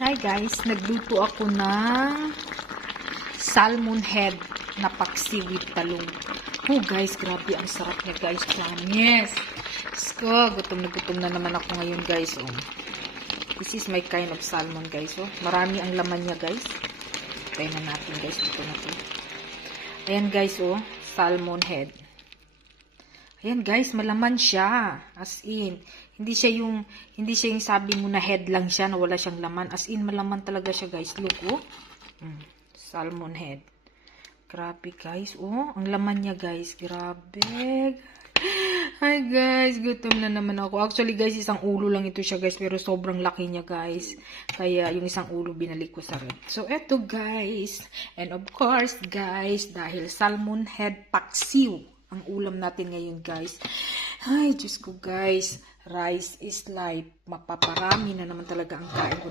Hi guys, nagluto ako ng salmon head na paksi with talong. Oh guys, grabe ang sarap niya guys. Promise. Gutom na naman ako ngayon guys. Oh. This is my kind of salmon guys. Oh. Marami ang laman niya guys. Try na natin guys. Ito na to. Ayan guys, oh, salmon head. Ayan guys, malaman siya. As in, hindi siya yung sabi mo na head lang siya na wala siyang laman. As in, malaman talaga siya guys. Look, oh. Salmon head. Grabe guys, oh. Ang laman niya guys. Grabe. Hi guys, gutom na naman ako. Actually guys, isang ulo lang ito siya guys. Pero sobrang laki niya guys. Kaya yung isang ulo binalik ko sa rep. So, eto guys. And of course guys, dahil salmon head paksiw ang ulam natin ngayon guys. Ay, Diyos ko guys. Rice is life. Mapaparami na naman talaga ang kain ko.